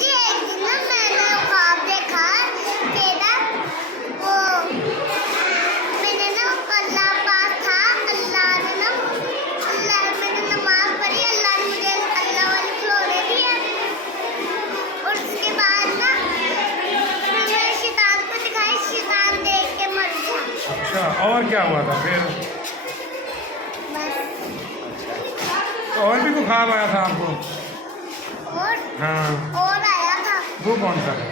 जी एक दिन ना मैंने ख्वाब देखा कि ना वो मैंने ना अल्लाह पास था। मैंने नमाज पढ़ी, अल्लाह ने मुझे अल्लाह वाले खिलौने दिए। और उसके बाद ना फिर मैंने शैतान को दिखाई, शैतान देख के मर गया। अच्छा, और क्या हुआ था फिर? बस। तो और भी कोई ख्वाब आया था आपको? और हाँ, आया था। वो कौन सा है?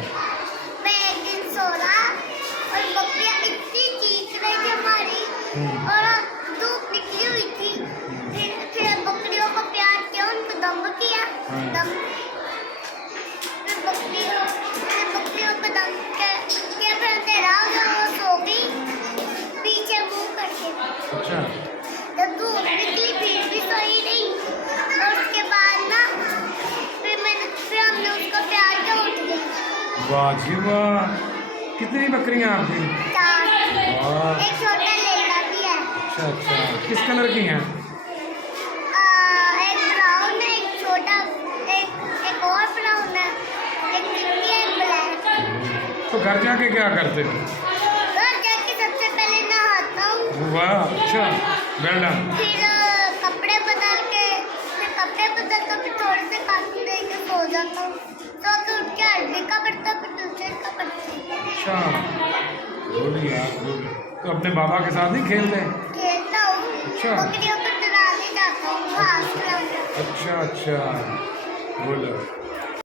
मैं एक दिन सो रहा और बकरियां इतनी चीख रही थी हमारी, और धूप निकली हुई थी। फिर बकरियों को प्यार किया, उनको दम किया। फिर बकरियों को दम किया, फिर अंधेरा हो गया, वो सो गई पीछे मुंह करके। अच्छा, जब धूप निकली फिर भी सोई नहीं। और उसके बाद ना फिर हमने उसको प्यार किया, उठ गई। वाह जी वाह, कितनी बकरियां आपकी? 4। वाह, एक छोटा लेला भी है। अच्छा अच्छा, किस कलर की हैं? एक ब्राउन है, एक छोटा, एक और ब्राउन है, एक चिट्टी है, एक ब्लैक। तो घर जाके क्या करते हो? घर जाके सबसे पहले नहाता हूँ। वाह, अच्छा, वेल डन। फिर कपड़े बदल के फिर थोड़े से कार्टून देख के सो जाता हूँ। सो के उठ के अरबी का पढ़ता, फिर दूसरे का पढ़ता हूँ। अच्छा, गुड यार, गुड। तो अपने बाबा के साथ ही खेलते हैं? खेलता हूँ। अच्छा। बकरियों को चराने जाता हूँ, घास खिलाने। अच्छा अच्छा, गुड।